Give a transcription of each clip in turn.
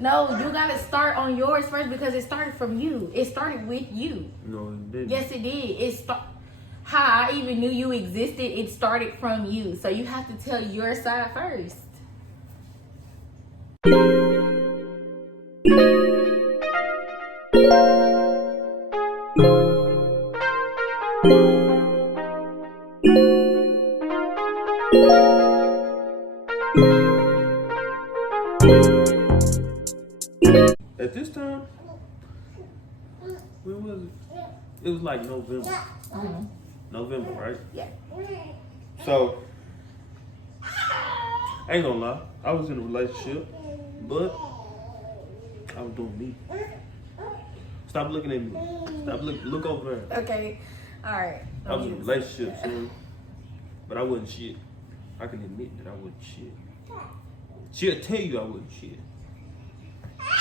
No, you gotta start on yours first because it started from you. It started with you. No, it didn't. Yes, it did. How I even knew you existed, it started from you. So you have to tell your side first. At this time, when was it? It was like November. Mm-hmm. November, right? Yeah. So, I ain't gonna lie, I was in a relationship, but I was doing me. Stop looking at me. Stop look over there. Okay. All right. I was in a relationship, son, but I wasn't shit. I can admit that I wasn't shit. She'll tell you I wasn't shit.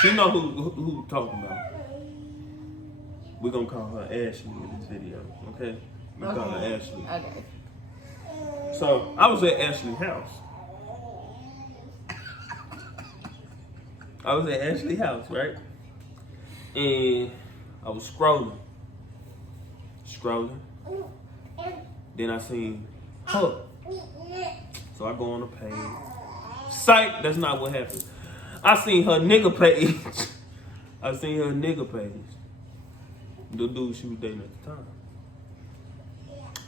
She know who talking about. We're gonna call her Ashley in this video, okay? We call her Ashley. Okay. So I was at Ashley's house. I was at Ashley's house, right? And I was scrolling. Then I seen her. So I go on the page. Psych, that's not what happened. I seen her nigga page. The dude she was dating at the time.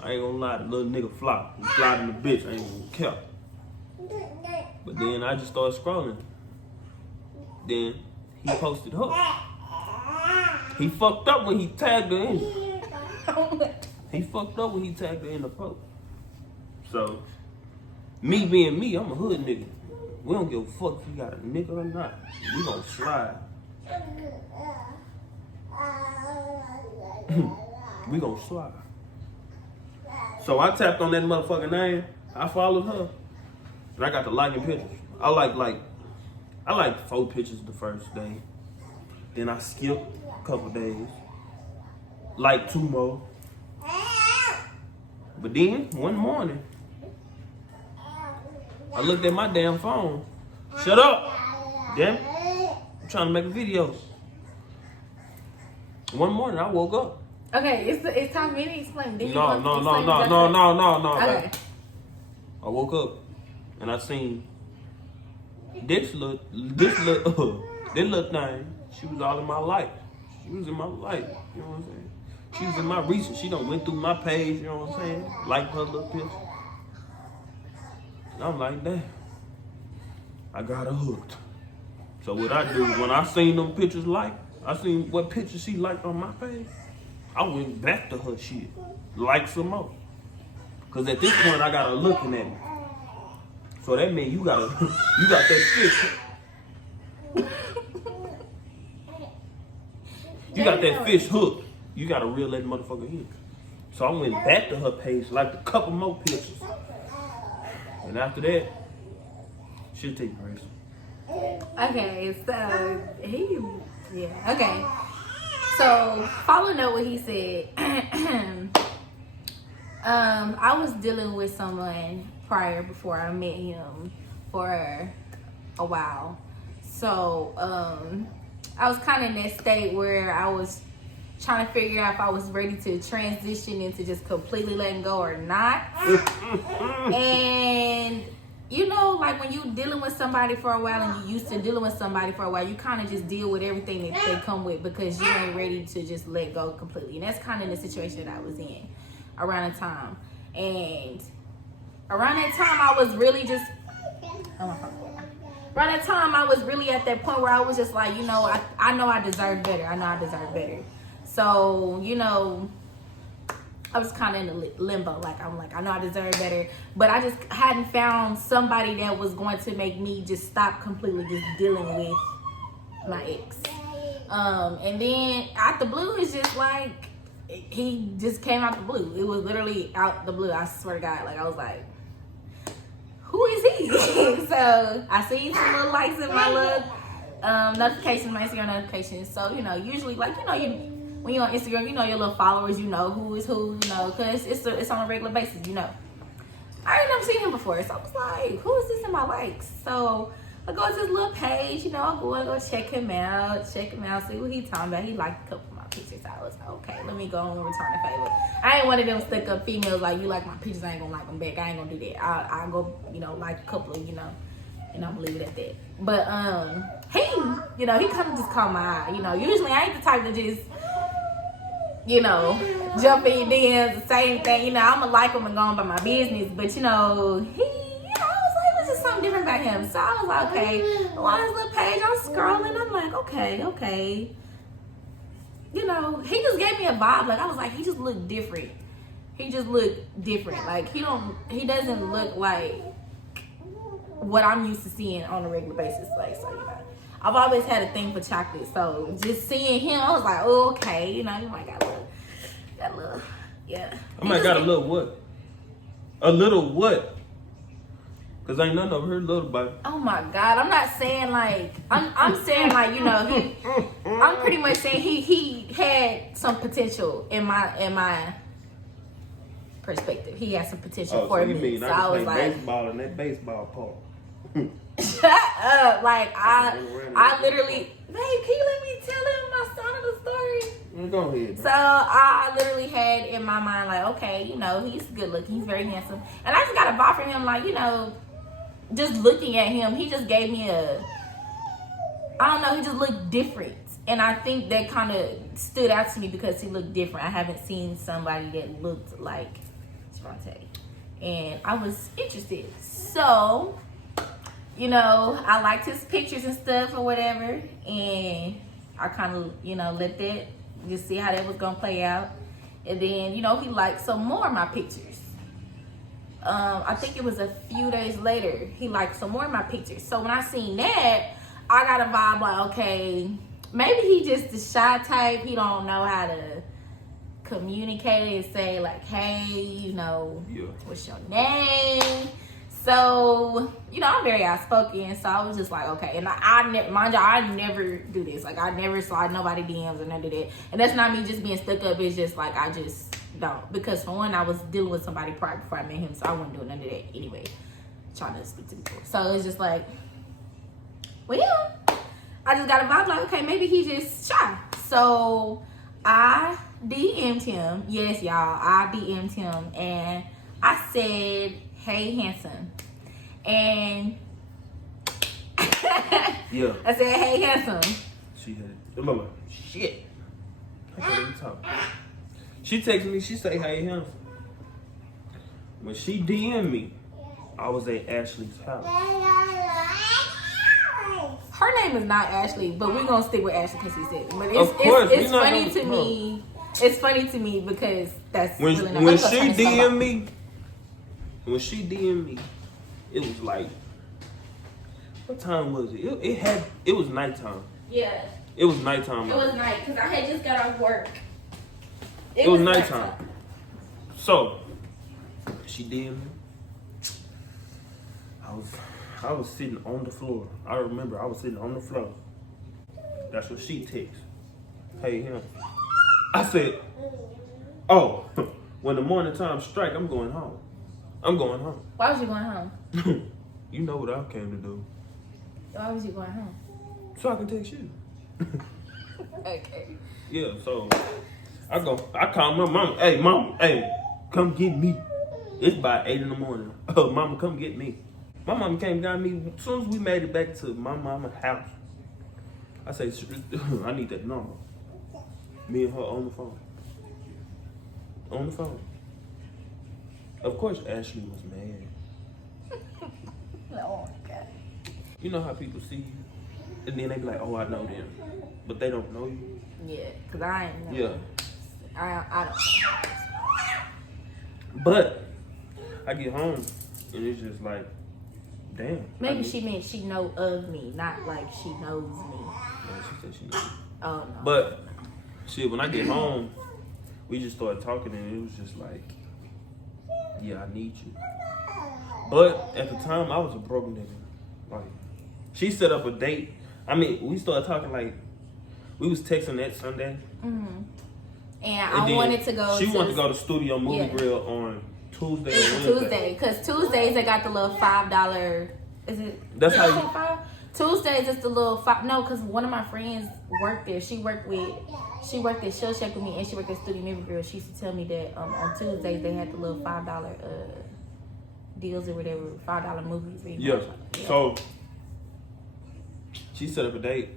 I ain't gonna lie, the little nigga flop. He fly in the bitch, I ain't gonna care. But then I just started scrolling. Then he posted her. He fucked up when he tagged her in. He fucked up when he tagged her in the post. So, me being me, I'm a hood nigga. We don't give a fuck if you got a nigga or not. We gon' slide. We gon' slide. So I tapped on that motherfucking name. I followed her. And I got to liking pictures. I like 4 pictures the first day. Then I skipped a couple days. Like 2 more. But then, one morning, I looked at my damn phone. Shut up! Damn it. I'm trying to make a video. One morning, I woke up. Okay, it's time for me to explain. No. Okay. I woke up and I seen this little thing. She was all in my life. She was in my life. You know what I'm saying? She was in my recent. She done went through my page. You know what I'm saying? Liked her little picture. And I'm like, damn. I got her hooked. So what I do when I seen them pictures I seen what pictures she liked on my page. I went back to her shit, like some more. Cause at this point I got her looking at me. So that means you got that fish. You got that fish hooked. You gotta reel that motherfucker in. So I went back to her page, liked a couple more pictures. And after that, she'll take grace. Okay, so okay. So following up what he said, I was dealing with someone prior before I met him for a while. So I was kind of in that state where I was trying to figure out if I was ready to transition into just completely letting go or not. And you know, like when you dealing with somebody for a while and you used to dealing with somebody for a while, you kind of just deal with everything that they come with because you ain't ready to just let go completely. And that's kind of the situation that I was in around the time. And around that time, I was really just, around that time, I was really at that point where I was just like, you know, I know I deserve better. I know I deserve better. So, you know, I was kind of in a limbo. I know I deserve better, but I just hadn't found somebody that was going to make me just stop completely just dealing with my ex. And then out the blue, it's just like, he just came out the blue. It was literally out the blue. I swear to God. Like, I was like, who is he? So I seen some little likes in my little notifications, my Instagram notifications. So, you know, usually, like, you know, when you're on Instagram, you know your little followers, you know who is who, you know, because it's on a regular basis, you know. I ain't never seen him before, so I was like, who is this in my likes? So I go to his little page, you know, I go check him out, see what he talking about. He liked a couple of my pictures. I was like, okay, let me go and return the favor. I ain't one of them stuck up females like, you like my pictures, I ain't gonna like them back. I ain't gonna do that. I'll go, you know, like a couple of, you know, and I'm gonna leave it at that. But he, you know, he kind of just caught my eye. You know, usually I ain't the type to just, you know, jump in your DMs, the same thing. You know, I'm gonna like him and go on by my business. But you know, he, you know, I was like, it was just something different about him. So I was like, okay, on his little page, I'm scrolling. I'm like, okay. You know, he just gave me a vibe. Like I was like, he just looked different. Like he doesn't look like what I'm used to seeing on a regular basis. Like, so, you know, I've always had a thing for chocolate. So just seeing him, I was like, oh, okay. You know, you might got a little, yeah. I might got a little what? A little what? Because ain't nothing over here little about it. Oh my God. I'm not saying like, I'm saying like, you know, I'm pretty much saying he had some potential in my perspective. He had some potential for me. Mean so I was play like, baseball in that baseball park. shut up. Like I literally, babe, can you let me tell him my side of the story? Go ahead. So I literally had in my mind like, okay, you know, he's good looking, he's very handsome. And I just got a vibe from him, like, you know, just looking at him, he just gave me I don't know, he just looked different. And I think that kind of stood out to me because he looked different. I haven't seen somebody that looked like Javante. And I was interested. So, you know, I liked his pictures and stuff or whatever. And I kind of, you know, let that, just see how that was going to play out. And then, you know, he liked some more of my pictures. I think it was a few days later, he liked some more of my pictures. So when I seen that, I got a vibe like, okay, maybe he just the shy type. He don't know how to communicate and say like, hey, you know, what's your name? So, you know, I'm very outspoken. So I was just like, okay. And mind you, I never do this. Like, I never slide nobody DMs or none of that. And that's not me just being stuck up. It's just like, I just don't. Because for one, I was dealing with somebody prior before I met him. So I wouldn't do none of that anyway. Trying to speak to people. So it's just like, well, yeah. I just got a vibe like, okay, maybe he's just shy. So I DM'd him. Yes, y'all, I DM'd him. And I said, hey, handsome. And yeah. I said, hey, handsome. She had it. Mama, shit. I can't even talk. She texted me, she say, hey, handsome. When she DM'd me, I was at Ashley's house. Her name is not Ashley, but we're gonna stick with Ashley because he said it. But it's funny to me. It's funny to me because that's when really not when she DM'd me. When she DM'd me, it was like, what time was it? It was nighttime. Yeah. It was nighttime. It was night because I had just got off work. It was nighttime. So she DM'd me. I was sitting on the floor. I remember I was sitting on the floor. That's what she texted. Hey, him. I said, oh, when the morning time strike, I'm going home. Why was you going home? You know what I came to do. Why was you going home? So I can text you. Okay. Yeah, so I call my mom. Hey, mom, hey, come get me. It's about 8 in the morning. Oh, mama, come get me. My mama came and got me as soon as we made it back to my mama's house. I say, I need that number. Me and her on the phone. On the phone. Of course, Ashley was mad. Oh my God. You know how people see you, and then they be like, "Oh, I know them," but they don't know you. Yeah, cause I ain't know. Yeah. I don't. But I get home, and it's just like, damn. Maybe she meant she know of me, not like she knows me. Yeah, she said she knows. Oh no. But shit, when I get home, we just started talking, and it was just like, yeah, I need you. But at the time, I was a broke nigga. Like, she set up a date. I mean, we started talking like, we was texting that Sunday. Mm-hmm. And I wanted to go. She wanted to go to Studio Movie Grill on Tuesday or Wednesday. Tuesday, because Tuesdays they got the little $5. Is it? That's how you. Tuesdays is the little no, because one of my friends worked there. She worked at Shell Shack with me, and she worked at Studio Movie Girl. She used to tell me that on Tuesdays they had the little $5 deals or whatever, $5 movies. Yeah. So she set up a date.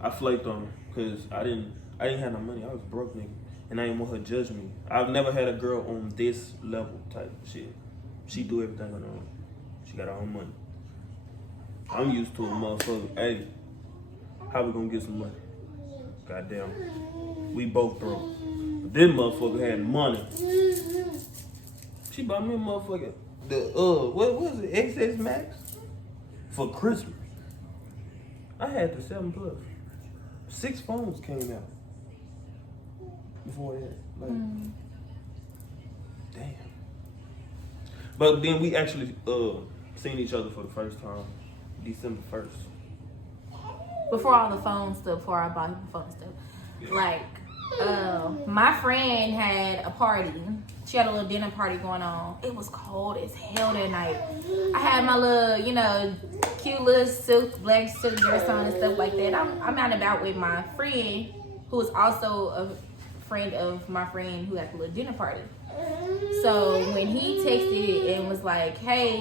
I flaked on her because I didn't have no money. I was broke, nigga, and I didn't want her to judge me. I've never had a girl on this level type of shit. She do everything on her own. She got her own money. I'm used to a motherfucker. Hey, how we gonna get some money? Goddamn, we both broke. This motherfucker had money. She bought me a motherfucker. What was it? XS Max for Christmas. I had the 7 Plus. 6 phones came out before that. Like, damn. But then we actually seen each other for the first time December 1st. Before all the phone stuff, before I bought him the phone stuff. Yeah. Like, my friend had a party. She had a little dinner party going on. It was cold as hell that night. I had my little, cute little black silk dress on and stuff like that. I'm out and about with my friend, who is also a friend of my friend who had the little dinner party. So when he texted and was like, hey,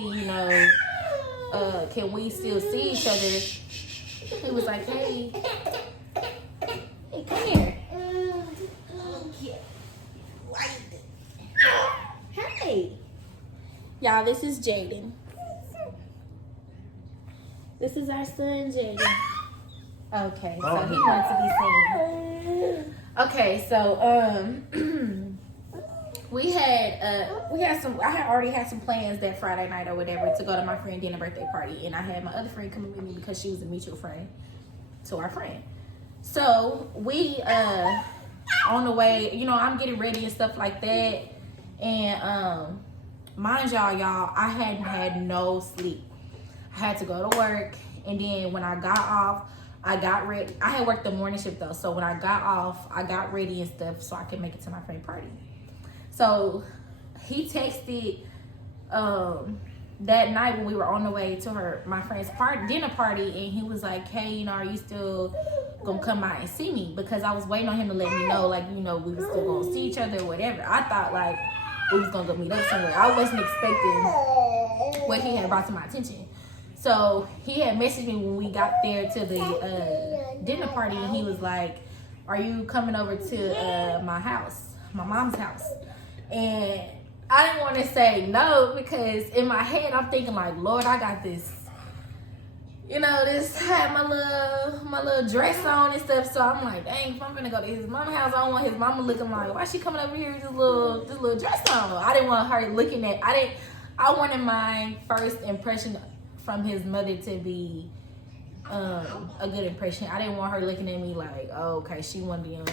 can we still see each other? He was like, hey, come here. Hey. Y'all, this is Jaden. This is our son, Jaden. Okay, so he wants to be seen. Okay, so I had already had some plans that Friday night or whatever to go to my friend's dinner birthday party, and I had my other friend coming with me because she was a mutual friend to our friend. So we on the way, I'm getting ready and stuff like that, and mind y'all, I hadn't had no sleep. I had to go to work, and then when I got off, I got ready. I had worked the morning shift though, so when I got off, I got ready and stuff so I could make it to my friend's party. So he texted that night when we were on the way to my friend's dinner party, and he was like, hey, are you still gonna come by and see me? Because I was waiting on him to let me know, like, we were still gonna see each other or whatever. I thought like we was gonna go meet up somewhere. I wasn't expecting what he had brought to my attention. So he had messaged me when we got there to the dinner party, and he was like, are you coming over to my house, my mom's house? And I didn't want to say no, because in my head I'm thinking like, Lord, I got this, had my little dress on and stuff. So I'm like, dang, if I'm gonna go to his mama's house, I don't want his mama looking like, why she coming over here with this little dress on? I didn't want her looking at. I wanted my first impression from his mother to be a good impression. I didn't want her looking at me like, oh, okay, she one of them.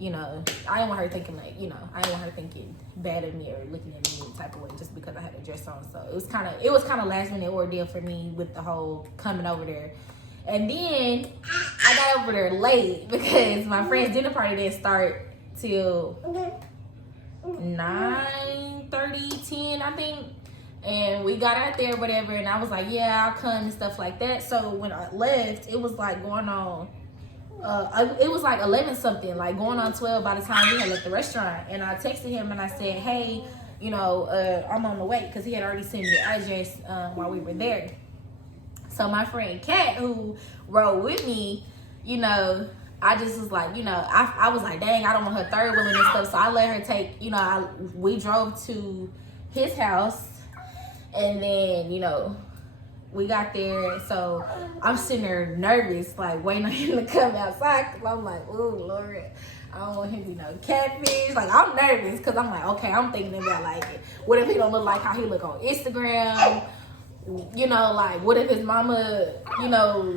I didn't want her thinking like, I didn't want her thinking bad of me or looking at me type of way just because I had a dress on. So it was kind of last minute ordeal for me with the whole coming over there. And then I got over there late because my friend's dinner party didn't start till 9:30, 10, I think. And we got out there, whatever, and I was like, yeah, I'll come and stuff like that. So when I left, it was like going on, it was like 11 something, like going on 12 by the time we had left the restaurant. And I texted him and I said, hey, I'm on the way, because he had already sent me the address while we were there. So my friend Kat, who rode with me, I just was like, I was like, dang, I don't want her third wheeling and stuff. So I let her take, we drove to his house. And then, we got there. So I'm sitting there nervous, like waiting on him to come outside. Cause I'm like, oh, Lord, I don't want him to be no catfish. Like, I'm nervous because I'm like, okay, I'm thinking about like, what if he don't look like how he look on Instagram? Like, what if his mama,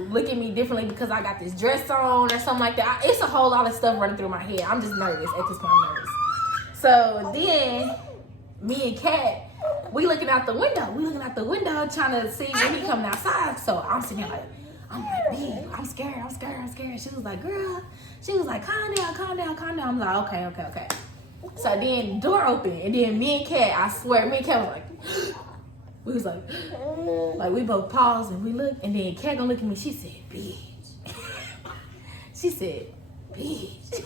look at me differently because I got this dress on or something like that. It's a whole lot of stuff running through my head. I'm just nervous at this point. I'm nervous. So then me and Kat, we looking out the window trying to see when he coming outside. So I'm sitting here like, babe, I'm scared. She was like, girl, calm down. I'm like, okay. So then the door opened, and then me and Kat, I swear, me and Kat was We was like we both paused and we looked, and then Kat gonna look at me. She said, "Bitch." She said, "Bitch."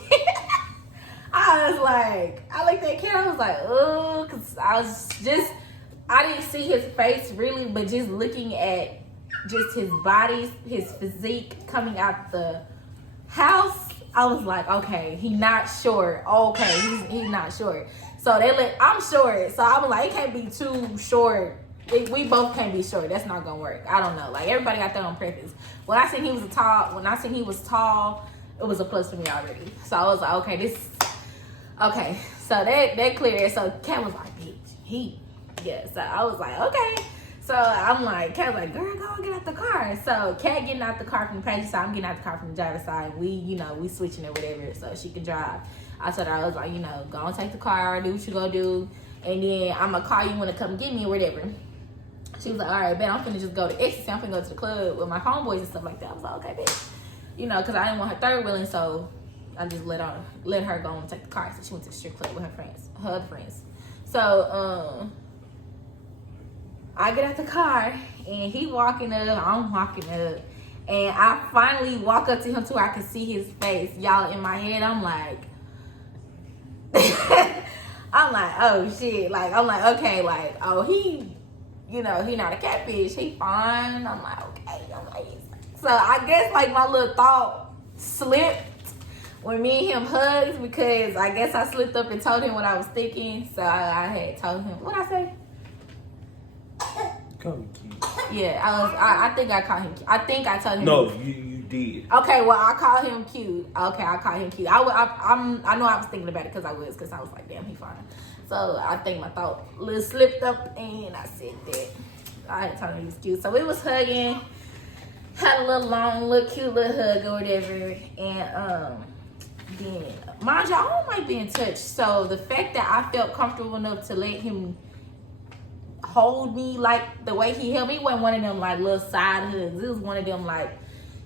I was like, I looked at Kat. I was like, oh, cause I didn't see his face really, but just looking at just his body, his physique coming out the house, I was like, okay, he not short. Okay, he's not short. So I'm short, so I was like, it can't be too short. We both can't be short. That's not gonna work. I don't know. Like, everybody got their own preference. When I seen he was tall, it was a plus for me already. So I was like, okay, okay. So that cleared. So Kat was like, bitch, yeah. So I was like, okay. So I'm like, Kat was like, girl, go and get out the car. So Kat getting out the car from the passenger side, I'm getting out the car from the driver's side. We switching it, whatever, so she can drive. I told her, I was like, go and take the car, do what you gonna do, and then I'm gonna call you when to come get me or whatever. She was like, all right, bet I'm finna just go to ecstasy. I'm finna go to the club with my homeboys and stuff like that. I was like, okay, bitch. Because I didn't want her third wheeling, so I just let her go and take the car. So she went to the strip club with her other friends. So I get out the car and he walking up, I'm walking up, and I finally walk up to him to where I can see his face. Y'all, in my head, I'm like, oh shit. Like, I'm like, okay, like, oh, he not a catfish. He fine. I'm like, okay. So I guess like my little thought slipped when me and him hugged, because I guess I slipped up and told him what I was thinking. So I had told him, what I say? Call me cute. Yeah, I think I called him. I think I told him. No, you did. Okay, well, I called him cute. Okay, I called him cute. I know I was thinking about it because I was like, damn, he fine. So I think my thought little slipped up and I said that. I had told him he was cute. So we was hugging, had a little long, cute little hug or whatever. And then, mind you, I don't like being touched. So the fact that I felt comfortable enough to let him hold me like the way he held me, wasn't one of them like little side hugs. It was one of them like,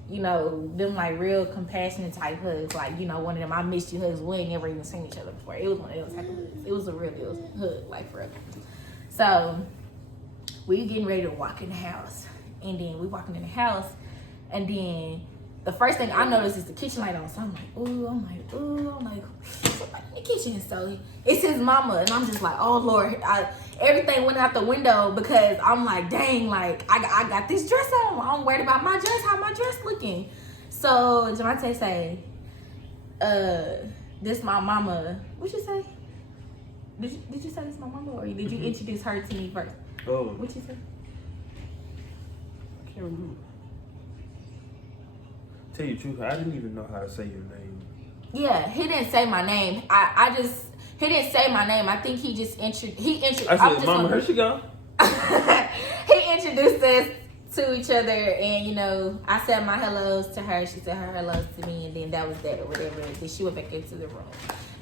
them like real compassionate type hugs, like, one of them I missed you hugs. We ain't never even seen each other before. It was one of those type of hugs. It was a real hug, like, for real. So we getting ready to walk in the house, and then we walking in the house, and then the first thing I noticed is the kitchen light on. So I'm like, what's in the kitchen? So it's his mama, and I'm just like, oh Lord. Everything went out the window because I'm like, dang, like, I got this dress on. I'm worried about my dress, how my dress looking. So Javante say, this my mama. What you say? Did you say this my mama, or did you introduce her to me first? Oh. What you say? I can't remember. Tell you the truth, I didn't even know how to say your name. Yeah, he didn't say my name. He didn't say my name. I think he just introduced. I said, Mama, here she go. He introduced us to each other, and I said my hellos to her. She said her hellos to me, and then that was that or whatever. Then she went back into the room,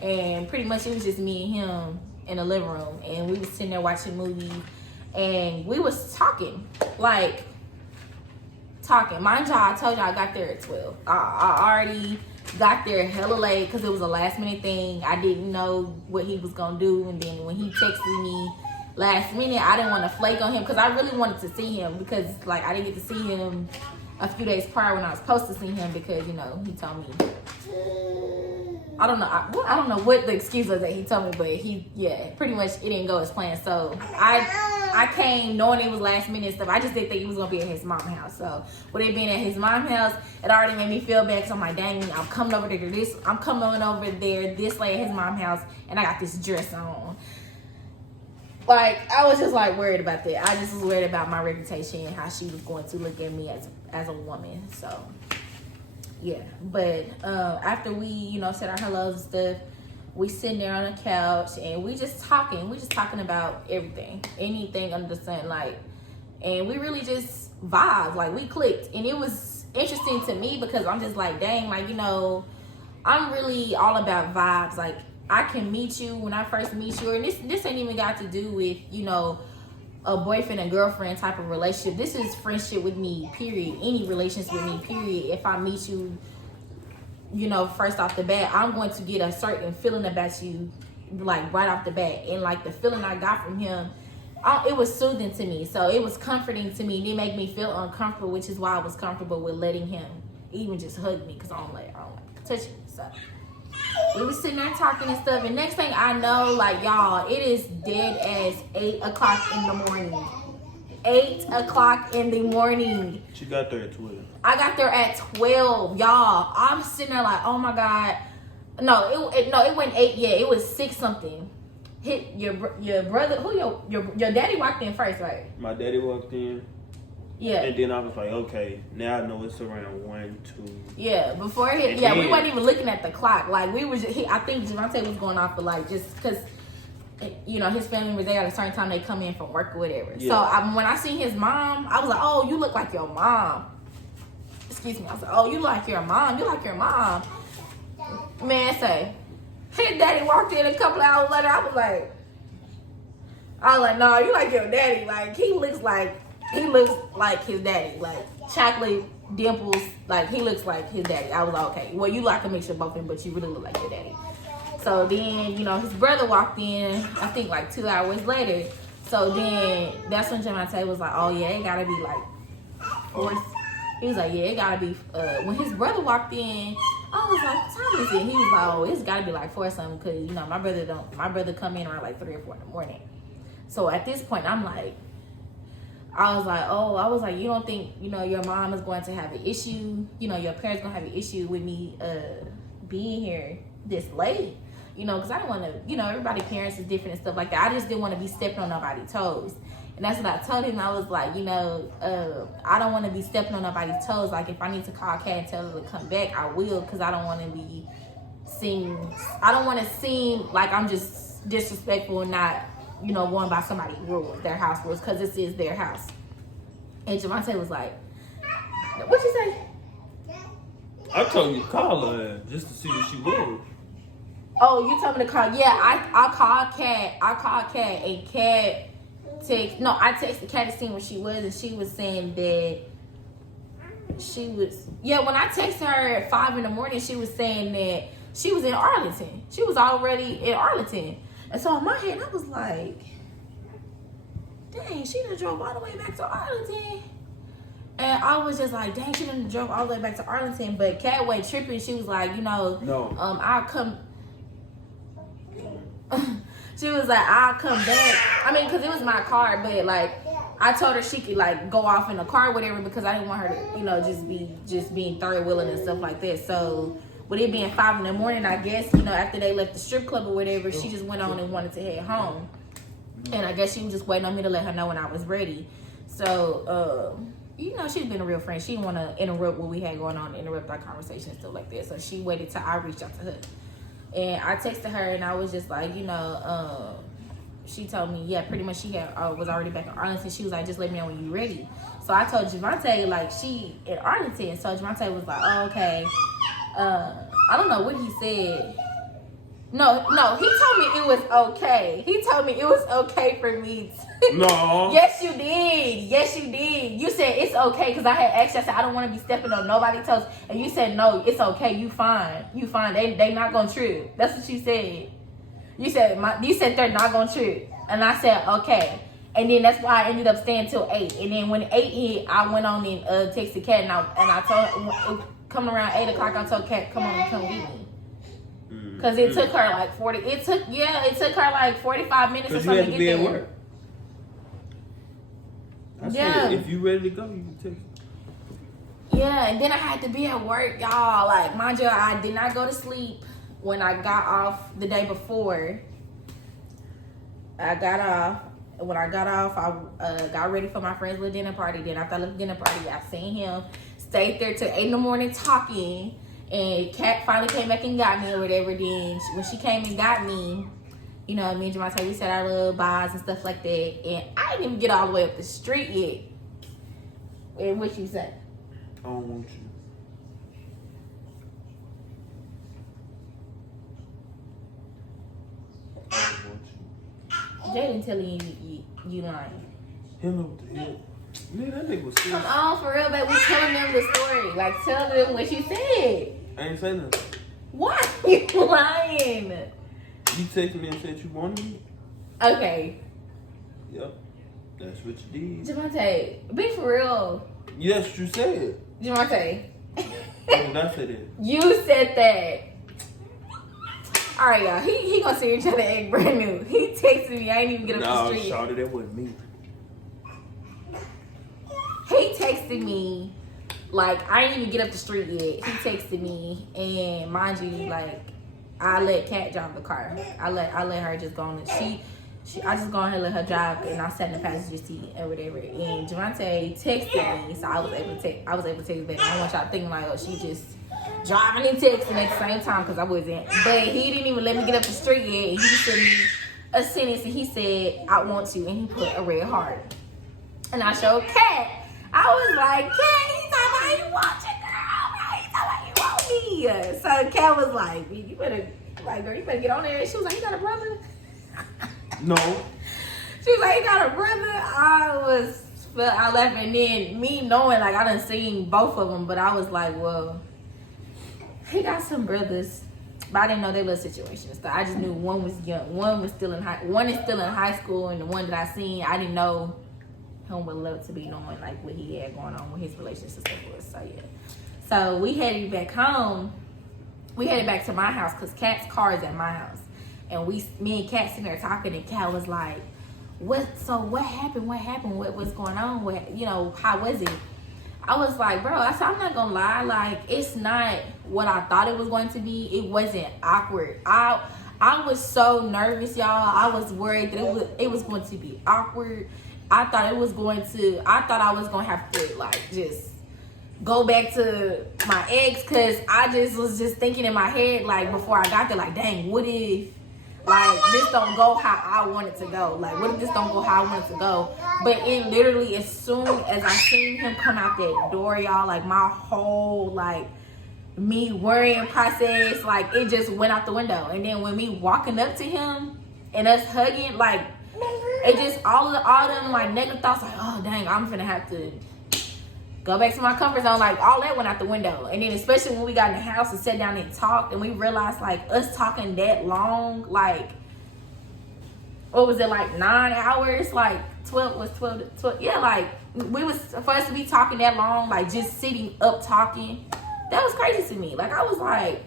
and pretty much it was just me and him in the living room, and we was sitting there watching movies, and we was talking. Mind y'all, I told y'all I got there at 12. I already got there hella late because it was a last minute thing. I didn't know what he was gonna do, and then when he texted me last minute, I didn't want to flake on him because I really wanted to see him, because like I didn't get to see him a few days prior when I was supposed to see him, because he told me, I don't know what the excuse was that he told me, but pretty much it didn't go as planned. So I came knowing it was last minute stuff. I just didn't think he was gonna be at his mom's house. So with it being at his mom's house, it already made me feel bad because I'm like, dang, I'm coming over there this late at his mom's house, and I got this dress on. Like, I was just like worried about that. I just was worried about my reputation and how she was going to look at me as a woman. So yeah, but after we said our hellos and stuff, we sitting there on the couch and we just talking about anything under the sun, like, and we really just vibed, like we clicked. And it was interesting to me because I'm just like, dang, like, I'm really all about vibes. Like, I can meet you when I first meet you, and this ain't even got to do with a boyfriend and girlfriend type of relationship. This is friendship with me, period. Any relationship with me, period. If I meet you, first off the bat, I'm going to get a certain feeling about you, like right off the bat. And like the feeling I got from him it was soothing to me. So it was comforting to me. It didn't make me feel uncomfortable, which is why I was comfortable with letting him even just hug me, because I don't like touching me. So we was sitting there talking and stuff, and next thing I know, like, y'all, it is dead as 8 o'clock in the morning. 8 o'clock in the morning. She got there at 12. I got there at 12, y'all. I'm sitting there like, oh my God. No, it wasn't 8 yet. It was 6 something. Hit your brother. Who your daddy walked in first, right? My daddy walked in. Yeah. And then I was like, okay, now I know it's around 1, 2. Yeah, before it hit. Yeah, we weren't even looking at the clock. Like, we was just, I think Javante was going off for, like, just because, you know, his family was there at a certain time. They come in from work or whatever. Yeah. So when I seen his mom, I was like, oh, you look like your mom. Excuse me. I was like, oh, you look like your mom. You like your mom. Man, say, his daddy walked in a couple hours later. I was like, no, you like your daddy. Like, he looks like his daddy. Like, chocolate dimples. Like, he looks like his daddy. I was like, okay, well, you like a mixture of both of them, but you really look like your daddy. So then, you know, his brother walked in, I think like 2 hours later. So then that's when Javante was like, oh yeah, it gotta be like 4. He was like, yeah, it gotta be, when his brother walked in, I was like, what time is it? He was like, oh, it's gotta be like 4 or something, because, you know, my brother come in around like 3 or 4 in the morning. So at this point, I was like, you don't think, you know, your mom is going to have an issue, you know, your parents gonna have an issue with me being here this late? You know, because I don't want to, you know, everybody's parents is different and stuff like that. I just didn't want to be stepping on nobody's toes. And that's what I told him. I was like, you know, I don't want to be stepping on nobody's toes. Like, if I need to call Kat and tell her to come back, I will, because I don't want to seem like I'm just disrespectful and not, you know, going by somebody's rules, their house rules, because this is their house. And Javante was like, what'd you say? I told you to call her just to see what she was. Oh, you told me to call. Yeah, I called Kat. And Kat I texted Kat to see where she was, and she was saying that she was, when I texted her at 5 in the morning, she was saying that she was in Arlington. She was already in Arlington. And so in my head, I was like, dang, she done drove all the way back to Arlington. And I was just like, dang, she done drove all the way back to Arlington. But Kat way tripping. She was like, you know, no. I'll come. She was like, I'll come back. I mean, because it was my car, but like, I told her she could like go off in the car or whatever, because I didn't want her to, you know, just being third wheeling and stuff like that. So with it being 5 in the morning, I guess, you know, after they left the strip club or whatever, she just went on and wanted to head home. And I guess she was just waiting on me to let her know when I was ready. So, you know, she's been a real friend. She didn't want to interrupt what we had going on, interrupt our conversation and stuff like that. So she waited till I reached out to her. And I texted her, and I was just like, you know, she told me, yeah, pretty much she was already back in Arlington. She was like, just let me know when you're ready. So I told Javante, like, she in Arlington. So Javante was like, oh, okay. I don't know what he said. No, he told me it was okay. He told me it was okay for me to. No. Yes, you did. You said it's okay, because I had asked you, I said, I don't want to be stepping on nobody's toes. And you said, no, it's okay. You fine. They not going to trip. That's what you said. You said they're not going to trip. And I said, okay. And then that's why I ended up staying till 8. And then when 8 hit, I went on and texted Kat, and I told her, coming around 8 o'clock, I told Kat, come on and come get me. Because it took her like 45 minutes or something to get there. Work. I said, if you ready to go, you can text. Yeah, and then I had to be at work, y'all. Like, mind you, I did not go to sleep when I got off the day before. When I got off, I got ready for my friend's little dinner party. Then after I left the dinner party, I seen him, stayed there till 8 in the morning talking. And Kat finally came back and got me or whatever. Then when she came and got me, you know, me and Javante, we said our little byes and stuff like that. And I didn't even get all the way up the street yet. And what you say? I don't want you. I don't want you. Jaden telling you lying. Him what the hell? Man, that nigga was serious. Come on, for real, babe. We telling them the story. Like, tell them what you said. I ain't saying nothing. Why you lying? You texted me and said you wanted me? Okay. Yep. That's what you did. Javante, be for real. Yes, what you said. Javante. When did I say that? You said that. All right, y'all. He gonna see each other act brand new. He texted me. I ain't even get up the street. No, shawty, that wasn't me. He texted me, like, I didn't even get up the street yet. He texted me, and mind you, like, I let Kat drive the car. I let her just go on. I just go ahead and let her drive, and I sat in the passenger seat and whatever. And Javante texted me, so I was able to text back. I don't want y'all thinking like, oh, she just driving and texting at the same time, because I wasn't. But he didn't even let me get up the street yet. He sent me a sentence, and he said, "I want to," and he put a red heart. And I showed Kat. I was like, Kat, he's talking about you want your girl. He's talking about you want me. So Kat was like, you better, like, girl, you better get on there. She was like, you got a brother? No. She was like, you got a brother? I left, and then me knowing, like, I done seen both of them, but I was like, well, he got some brothers, but I didn't know their little situations. So I just knew one was young, one is still in high school, and the one that I seen, I didn't know him would love to be knowing like what he had going on with his relationships and stuff was. So yeah. So we headed back home. We headed back to my house because Kat's car is at my house. And me and Kat sitting there talking, and Kat was like, what happened? What was going on? How was it? I was like, bro, I said, I'm not gonna lie, like, it's not what I thought it was going to be. It wasn't awkward. I was so nervous, y'all. I was worried that it was going to be awkward. I thought I was going to have to, like, just go back to my ex, because I just was just thinking in my head, like, before I got there, like, dang, what if, like, this don't go how I want it to go? Like, what if this don't go how I want it to go? But it literally, as soon as I seen him come out that door, y'all, like, my whole, like, me worrying process, like, it just went out the window. And then when me walking up to him and us hugging, like, it just all them like negative thoughts, like, oh dang, I'm finna have to go back to my comfort zone. Like, all that went out the window. And then especially when we got in the house and sat down and talked, and we realized, like, us talking that long, like, what was it, like 9 hours, like 12, yeah, like, for us to be talking that long, like, just sitting up talking, that was crazy to me. Like, I was like,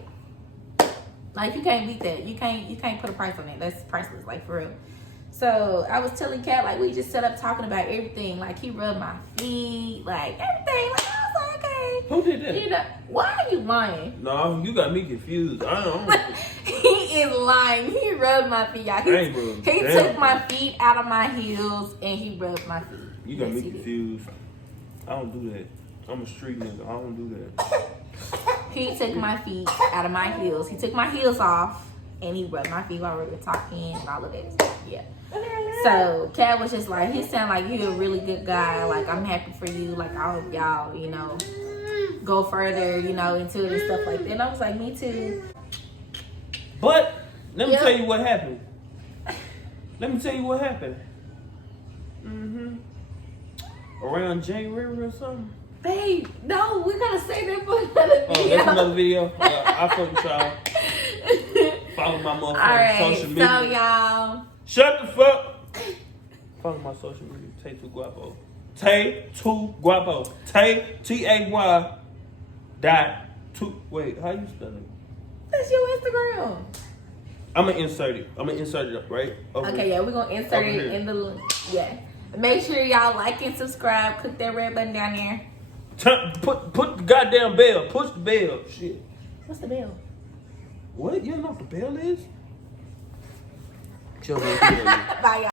you can't beat that. You can't put a price on that. That's priceless, like, for real. So I was telling Kat, like, we just set up talking about everything. Like, he rubbed my feet, like, everything. Like, I was like, okay. Who did that? Why are you lying? No, you got me confused. I don't. He is lying. He rubbed my feet, y'all. He took my feet out of my heels and he rubbed my feet. You got me confused. I don't do that. I'm a street nigga. I don't do that. He took my feet out of my heels. He took my heels off and he rubbed my feet while we were talking and all of that stuff. Yeah. So Kat was just like, he sound like you're a really good guy. Like, I'm happy for you. Like, I hope y'all, go further, into it and stuff like that. And I was like, me too. But let me tell you what happened. Around January or something. Babe, no, we gotta say that for another video. Oh, that's another video. I fuck with y'all. Follow my motherfucking social media. So y'all, shut the fuck. Follow my social media. Tay2Guapo. Tay2Guapo. Tay Tay. Wait, how you spell it? That's your Instagram. I'm gonna insert it right over okay, yeah, we're gonna insert it here. in the Make sure y'all like and subscribe. Click that red button down there. Put the goddamn bell. Push the bell. Shit. What's the bell? What? You don't know what the bell is? Bye, y'all.